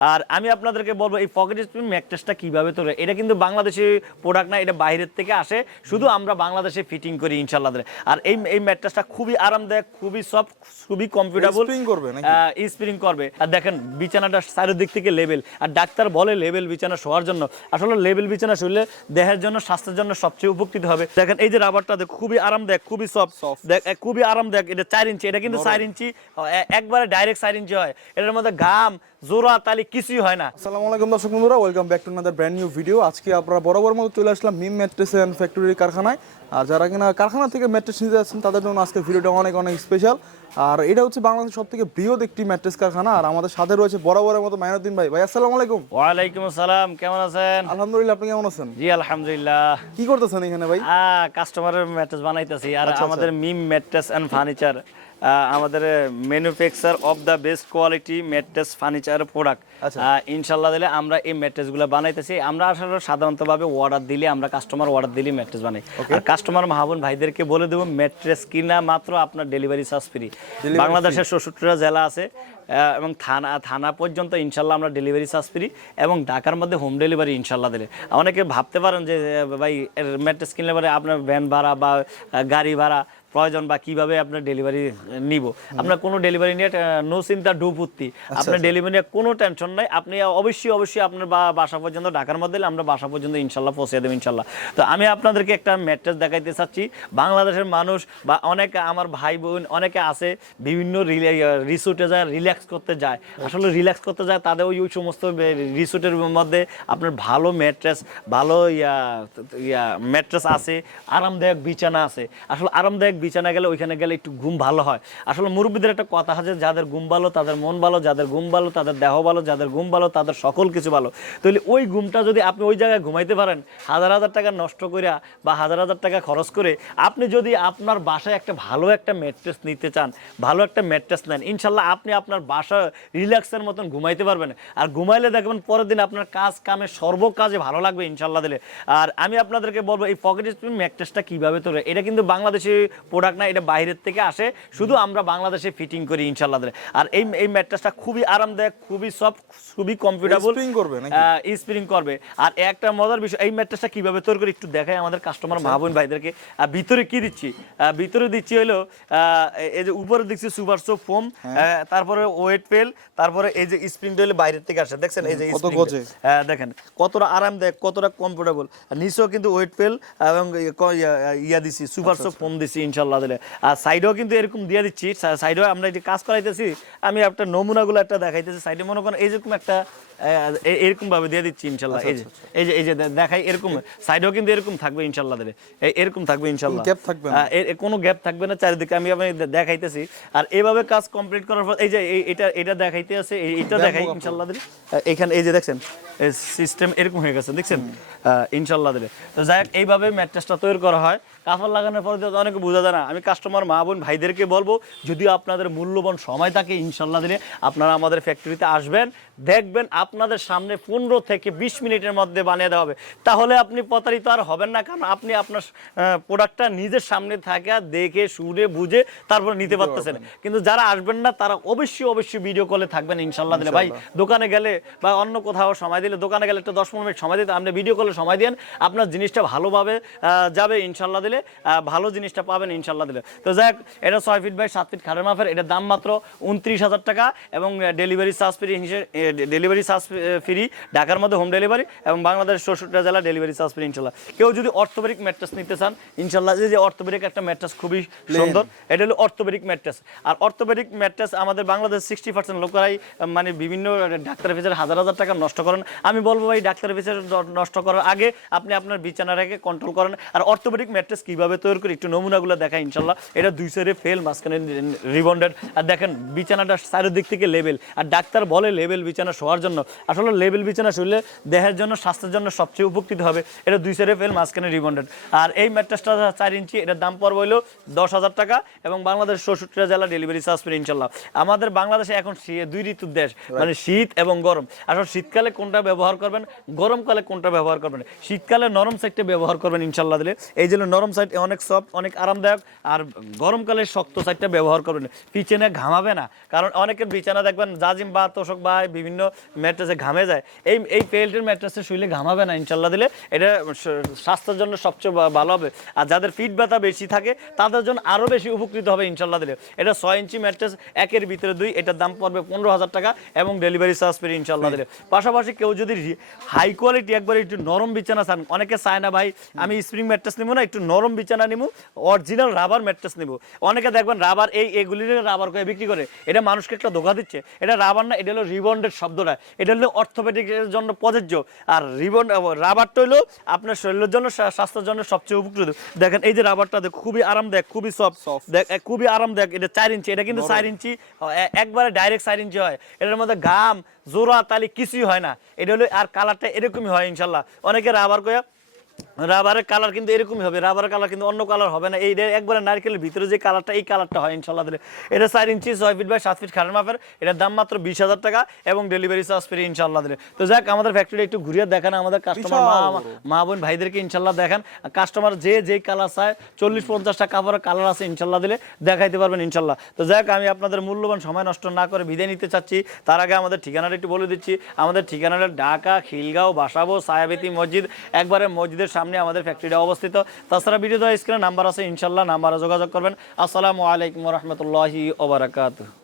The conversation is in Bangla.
আর আমি আপনাদেরকে বলব এই পকেট স্প্রিং ম্যাট্রেসটা কীভাবে হয়। এটা কিন্তু বাংলাদেশি প্রোডাক্ট না এটা বাইরের থেকে আসে। শুধু আমরা বাংলাদেশে ফিটিং করি ইনশাল্লাহ আর এই এই ম্যাট্রেসটা খুবই আরামদায়ক খুবই সফট খুবই কমফোর্টেবল করবে? স্প্রিং করবে। আর দেখেন বিছানাটা চারিদিক থেকে লেভেল আর ডাক্তার বলে লেভেল বিছানা শোয়ার জন্য। আসলে লেভেল বিছানা শুলে দেহের জন্য স্বাস্থ্যের জন্য সবচেয়ে উপকৃত হবে। দেখেন এই যে রাবারটা দেখ খুবই আরামদায়ক খুবই সফট. দেখ খুবই আরামদায়ক। এটা চার ইঞ্চি এটা কিন্তু চার ইঞ্চি একবারে ডাইরেক্ট চার ইঞ্চি হয়। এটার মধ্যে ঘাম জোড়া তালি কিছুই হয় না। আসসালামু আলাইকুম দর্শক বন্ধুরা welcome back to another brand new video আজকে আপনারা বরাবর মতো চলে আসলাম মিম ম্যাট্রেস অ্যান্ড ফ্যাক্টরি কারখানায়। আর যারা কিনা কারখানা থেকে ম্যাট্রেস নিতে যাচ্ছেন তাদের জন্য আজকে ভিডিওটা অনেক অনেক স্পেশাল আর এটা হচ্ছে বাংলাদেশের সব থেকে বৃহৎ একটি ম্যাট্রেস কারখানা। আর আমাদের সাথে রয়েছে বরাবরের মতো মাইনুদ্দিন ভাই। ভাই আসসালামু আলাইকুম। ওয়ালাইকুম আসসালাম কেমন আছেন? আলহামদুলিল্লাহ আপনি কেমন আছেন? জি আলহামদুলিল্লাহ। কি করতেছেন এখানে ভাই? কাস্টমারের ম্যাট্রেস বানাইতেছি। আর আচ্ছা, আমাদের মিম ম্যাট্রেস এন্ড ফার্নিচার। আমাদের manufacture of the best quality mattress furniture product. ইনশাল্লাহ দিলে আমরা এই ম্যাট্রেসগুলো বানাইতেছি। আমরা আসলে সাধারণতভাবে অর্ডার দিলে আমরা কাস্টমার অর্ডার দিলে ম্যাট্রেস বানাই। আর কাস্টমার মাহবুন ভাইদেরকে বলে দেবো ম্যাট্রেস কিনা মাত্র আপনার ডেলিভারি চার্জ ফ্রি বাংলাদেশের ষষ্ঠটা জেলা আছে এবং থানা থানা পর্যন্ত ইনশাল্লাহ আমরা ডেলিভারি চার্জ ফ্রি এবং ঢাকার মধ্যে হোম ডেলিভারি ইনশাল্লাহ দিলে। অনেকে ভাবতে পারেন যে ভাই ম্যাট্রেস কিনলে পরে আপনার ভ্যান ভাড়া বা গাড়ি ভাড়া প্রয়োজন বা কীভাবে আপনার ডেলিভারি নিব। আপনার কোনো ডেলিভারি নিয়ে নো চিন্তা ডুপুত্তি আপনার ডেলিভারি নিয়ে কোনো টেনশন নাই। আপনি অবশ্যই অবশ্যই আপনার বা- বাসা পর্যন্ত ঢাকার মধ্যে আমরা বাসা পর্যন্ত ইনশাল্লাহ পৌঁছে দেবো ইনশাল্লাহ। তো আমি আপনাদেরকে একটা ম্যাট্রেস দেখাইতে চাচ্ছি। বাংলাদেশের মানুষ বা অনেকে আমার ভাই বোন অনেকে আছে বিভিন্ন রিসোর্টে যায় রিল্যাক্স করতে যায়। আসলে রিল্যাক্স করতে যায় তাদের ওই ওই সমস্ত রিসোর্টের মধ্যে আপনার ভালো ম্যাট্রেস ভালো ইয়া ইয়া ম্যাট্রেস আছে আরামদায়ক বিছানা আছে। আসলে আরামদায়ক বিছানা গেলে ওইখানে গেলে একটু ঘুম ভালো হয়। আসলে মুরব্বীদের একটা কথা আছে, যাদের ঘুম ভালো, তাদের মন ভালো, যাদের ঘুম ভালো, তাদের দেহ ভালো, যাদের ঘুম ভালো, তাদের সকল কিছু ভালো। তাহলে ওই ঘুমটা যদি আপনি ওই জায়গায় ঘুমাইতে পারেন, হাজার হাজার টাকা নষ্ট করে বা হাজার হাজার টাকা খরচ করে আপনি যদি আপনার বাসায় একটা ভালো একটা ম্যাট্রেস নিতে চান, ভালো একটা ম্যাট্রেস নেন, ইনশাল্লাহ আপনি আপনার বাসা রিল্যাক্সের মতন ঘুমাইতে পারবেন। আর ঘুমাইলে দেখবেন পরের দিন আপনার কাজ কামে সর্ব কাজে ভালো লাগবে, ইনশাল্লাহ দিলে। আর আমি আপনাদেরকে বলব, এই পকেট স্প্রিং ম্যাট্রেসটা কীভাবে হয়। এটা কিন্তু বাংলাদেশি প্রোডাক্ট না এটা বাইরের থেকে আসে। শুধু আমরা বাংলাদেশে ফিটিং করি ইনশাল্লাহ আর এই এই ম্যাট্রেসটা খুবই আরামদায়ক খুবই সফট খুবই কমফোর্টেবল করবে স্প্রিং করবে। আর একটা মজার বিষয় এই ম্যাট্রেসটা কীভাবে তৈরি করে একটু দেখাই আমাদের কাস্টমার আচ্ছা। ভাবুন ভাইদেরকে। আর ভিতরে কি দিচ্ছি? ভিতরে দিচ্ছি হলো এই যে উপরে দিচ্ছি সুপার সোপ ফোম। তারপরে ওয়েট পেল তারপরে এই যে স্প্রিং হলো বাইরের থেকে আসে। দেখছেন? এই যে। হ্যাঁ দেখেন। কতটা আরামদায়ক কতটা কমফোর্টেবল নিচেও কিন্তু ওয়েট পেল এবং ইয়ে দিছি সুপার সোপ ফোম দিছি ইনশাল্লাহ দিলে আর সাইডেও কিন্তু এরকম দিয়ে দিচ্ছি। সাইডেও আমরা যে কাজ করাইতেছি, আমি একটা নমুনাগুলো একটা দেখাইতেছি। সাইডে মনে করেন এইরকম একটা এরকম ভাবে দিয়ে দিচ্ছি ইনশাল্লাহ। আচ্ছা, এই যে এই যে এই যে দেখাই এরকম সাইডেও কিন্তু এরকম থাকবে ইনশাল্লাহ এই এরকম থাকবে ইনশাল্লাহ। gap থাকবে না? এর- কোনো গ্যাপ থাকবে না চারিদিকে আমি আমি দেখাইতেছি। আর এভাবে কাজ কমপ্লিট করার পর এই যে এটা এটা দেখাইতে আছে এটা দেখাই ইনশাল্লাহ আহ, এখানে এই যে দেখছেন সিস্টেম এরকম হয়ে গেছে দেখছেন? ইনশাল্লাহ দিলে তো যাই হোক, এইভাবে ম্যাট্রেসটা তৈরি করা হয়। কাপড় লাগানোর পরে তো অনেকে বোঝা যায় না। আমি কাস্টমার মা বোন ভাইদেরকে বলব যদি আপনাদের মূল্যবান সময় থাকে ইনশাল্লাহ দিলে আপনারা আমাদের ফ্যাক্টরিতে আসবেন দেখবেন আপনাদের সামনে পনেরো থেকে বিশ মিনিটের মধ্যে বানিয়ে দেওয়া হবে। তাহলে আপনি প্রতারিত আর হবেন না কারণ আপনি আপনার প্রোডাক্টটা নিজের সামনে থাকা দেখে শুনে বুঝে তারপর নিতে পারতেছেন। কিন্তু যারা আসবেন না তারা অবশ্যই অবশ্যই ভিডিও কলে থাকবেন ইনশাল্লাহ দিলে ভাই দোকানে গেলে বা অন্য কোথাও সময় দিলে দোকানে গেলে একটা দশ পনেরো মিনিট সময় দিতে আপনি ভিডিও কলে সময় দেন আপনার জিনিসটা ভালোভাবে যাবে ইনশাল্লাহ দিলে ভালো জিনিসটা পাবেন ইনশাল্লাহ দিলে। তো যাই হোক, এটা ছয় ফিট বাই সাত ফিট খাটের মাফের এটার দাম মাত্র উনত্রিশ হাজার টাকা এবং ডেলিভারি চার্জ ফ্রি হিসেবে ডেলিভারি চার্জ ফ্রি ঢাকার মধ্যে হোম ডেলিভারি এবং বাংলাদেশের ষষ্ঠটা জেলা ডেলিভারি চার্জ ফ্রি ইনশাল্লাহ। কেউ যদি অর্থোপেডিক ম্যাট্রেস নিতে চান ইনশাল্লাহ যে অর্থোপেডিক একটা ম্যাট্রেস খুবই সুন্দর। এটা হলো অর্থোপেডিক ম্যাট্রেস আর অর্থোপেডিক ম্যাট্রেস আমাদের বাংলাদেশ সিক্সটি পার্সেন্ট লোকেরাই মানে বিভিন্ন ডাক্তার ফিসের হাজার হাজার টাকা নষ্ট করেন। আমি বলব ভাই ডাক্তার ফিসের নষ্ট করার আগে আপনি আপনার বিছানাটাকে কন্ট্রোল করেন। আর অর্থোপেডিক ম্যাট্রেস কীভাবে তৈরি করে একটু নমুনাগুলো দেখায় ইনশাল্লাহ। এটা দুই সাইডে ফেল মাঝখানে রিবন্ডেড। আর দেখেন বিছানাটা চারিদিক থেকে লেভেল আর ডাক্তার বলে লেভেল বিছানা শোয়ার জন্য। আসলে লেভেল বিছানা শুলে দেহের জন্য স্বাস্থ্যের জন্য সবচেয়ে উপকৃত হবে। এটা দুই সাইডে ফেল মাঝখানে রিবন্ডেড। আর এই ম্যাট্রেসটা চার ইঞ্চি এটার দাম পড়বে হলো দশ হাজার টাকা এবং বাংলাদেশ ষষ্ঠটা জেলা ডেলিভারি চার্জ ফ্রি ইনশাল্লাহ। আমাদের বাংলাদেশে এখন দুই ঋতুর দেশ মানে শীত এবং গরম। আসলে শীতকালে কোনটা ব্যবহার করবেন গরমকালে কোনটা ব্যবহার করবেন? শীতকালে নরম সাইডটা ব্যবহার করবেন ইনশাল্লাহ দিলে। এই জন্য নরম সাইড অনেক সফট অনেক আরামদায়ক আর গরমকালে শক্ত সাইডটা ব্যবহার করবেন। পিছনে ঘামাবে না কারণ অনেকের বিছানা দেখবেন জাজিম বা তোষক বা বিভিন্ন ম্যাট ম্যাট্রেসে ঘামে যায় এই এই পেল্টের ম্যাট্রেসে শুইলে ঘামাবে না ইনশাল্লাহ দিলে এটা স্বাস্থ্যের জন্য সবচেয়ে ভালো হবে। আর যাদের ফিট ব্যথা বেশি থাকে তাদের জন্য আরও বেশি উপকৃত হবে ইনশাল্লাহ দিলে। এটা ছয় ইঞ্চি ম্যাট্রেস একের ভিতরে দুই এটার দাম পড়বে পনেরো হাজার টাকা এবং ডেলিভারি চার্জ পেয়ে ইনশাল্লাহ দিলে। পাশাপাশি কেউ যদি হাই কোয়ালিটি একবার একটু নরম বিছানা চান অনেকে চায় না ভাই আমি স্প্রিং ম্যাট্রেস নিবো না একটু নরম বিছানা নিবো অরিজিনাল রাবার ম্যাট্রেস নিবো। অনেকে দেখবেন রাবার এই এগুলির রাবার করে বিক্রি করে। এটা মানুষকে একটা ধোকা দিচ্ছে। এটা রাবার না এটা হলো রিবন্ডের শব্দটা। এটা হলো অর্থোপেডিকের জন্য প্রযোজ্য। আর রিবন রাবারটা হলো আপনার শরীরের জন্য স্বাস্থ্যের জন্য সবচেয়ে উপকৃত। দেখেন এই যে রাবারটা দেখ খুবই আরামদায়ক খুবই সফট দেখ খুবই আরামদায়ক এটা চার ইঞ্চি এটা কিন্তু চার ইঞ্চি একবারে ডাইরেক্ট চার ইঞ্চি হয়। এটার মধ্যে ঘাম জোড়া তালি কিছুই হয় না। এটা হলো আর কালারটা এরকমই হয় ইনশাল্লাহ। অনেকে রাবার কয়া রাবারের কালার কিন্তু এরকমই হবে রাবারের কালার কিন্তু অন্য কালার হবে না। এই একবারে নারকেলের ভিতরে যে কালারটা এই কালারটা হয় ইনশাল্লাহ দিলে এটা চার ইঞ্চি ছয় ফিট বাই সাত ফিট খাটের মাপের। এটার দাম মাত্র বিশ হাজার টাকা এবং ডেলিভারি চার্জ ফ্রি ইনশাল্লাহ দিলে তো যাক আমাদের ফ্যাক্টরি একটু ঘুরিয়ে দেখান আমাদের কাস্টমার মা মা বোন ভাইদেরকে ইনশাল্লাহ দেখান। কাস্টমার যে যে কালার চায় চল্লিশ পঞ্চাশটা কাপড়ের কালার আছে ইনশাল্লাহ দিলে দেখাইতে পারবেন ইনশাল্লাহ তো যাক আমি আপনাদের মূল্যবান সময় নষ্ট না করে বিদায় নিতে চাচ্ছি। তার আগে আমাদের ঠিকানাটা একটু বলে দিচ্ছি। আমাদের ঠিকানাটা ঢাকা খিলগাঁও বাসাবো সায়াবেতি মসজিদ। একবারে মসজিদের সামনে আমাদের ফ্যাক্টরিটা অবস্থিত। তাছাড়া ভিডিও দেওয়া স্ক্রিনে নাম্বার আছে, ইনশাল্লাহ নাম্বারে যোগাযোগ করবেন। আসসালামু আলাইকুম রহমতুল্লাহি ওবরাকাতুহ